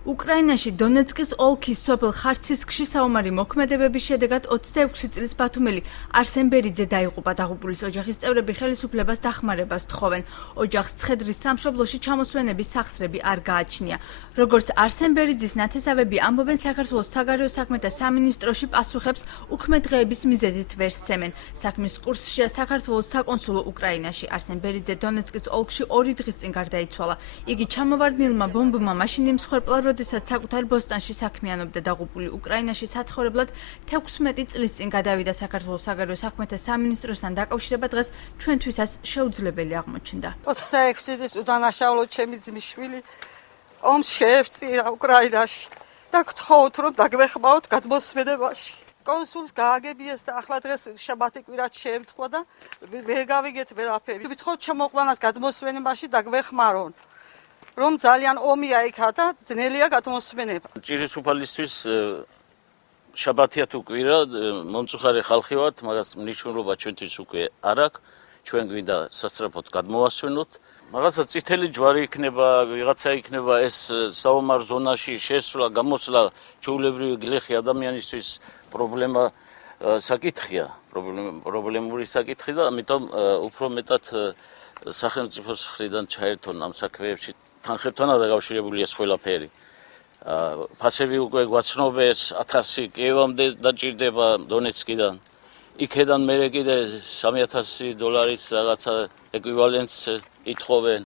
უკრაინაში დონეცკის ოლქის სოფელ ხარცისკში საომარი მოქმედებების შედეგად 26 წლის ბათუმელი არსენ ბერიძე დაიღუპა. დაღუპულის ოჯახის წევრები ხელისუფლებას დახმარებას თხოვენ. ოჯახს ცხედრის სამშობლოში ჩამოსვენების სახსრები არ გააჩნია. როგორც არსენ ბერიძის ნათესავები ამბობენ, საქართველოს საგარეო საქმეთა სამინისტროში პასუხებს უქმე დღეების მიზეზით ვერ სცემენ. საქმის კურსშია საქართველოს საკონსულო უკრაინაში. არსენ ბერიძე დონეცკის ოლქში 2 დღის წინ გარდაიცვალა. იგი ჩამოვარდნილმა ბომბმა მაშინ იმსხვერპლა, როდესაც საკუთარ ბოსტანში საქმიანობდა. დაღუპული უკრაინაში საცხოვრებლად 16 წლის წინ გადავიდა. საქართველოს საგარეო საქმეთა სამინისტროსთან დაკავშირება დღეს ჩვენთვისაც შეუძლებელი აღმოჩნდა. 26 წლის უდანაშაულო ჩემი ძმისშვილი ომს შეეწირა უკრაინაში და გთხოვთ, რომ დაგვეხმაოთ გადმოსვენებაში. კონსულს გააგებიეს და ახლა დღეს შაბათი კვირაც შეემთხვა და ვერ გავიგეთ ვერაფერი. გთხოვთ ჩამოყვანას გადმოსვენებაში დაგვეხმარონ. რომ ძალიან ომია იქა და ძნელია გადმოსვენება. ჭირის უფალისთვის შაბათია თუ კვირა მომწუხარე ხალხი ვართ, მაგას მნიშვნელობა ჩვენთვის უკვე არ აქვს. ჩვენ გვინდა სასწრაფოდ გადმოვასვენოთ. მაგაცა წითელი ჯვარი იქნება, ვიღაცა იქნება ეს საომარ ზონაში შესვლა, გამოსვლა ჩვეულებრივი გლეხი ადამიანისთვის პრობლემა საკითხია, პრობლემური საკითხი და ამიტომ უფრო მეტად სახელმწიფოს მხრიდან ჩაერთონ ამ საქმეებში. თანხებთანაა დაკავშირებული ეს ყველაფერი. ფასები უკვე გვაცნობეს 1000 კიევამდე დაჭირდება დონეცკიდან. იქედან მერე კიდე $3000 რაღაცა ეკვივალენტს ითხოვენ.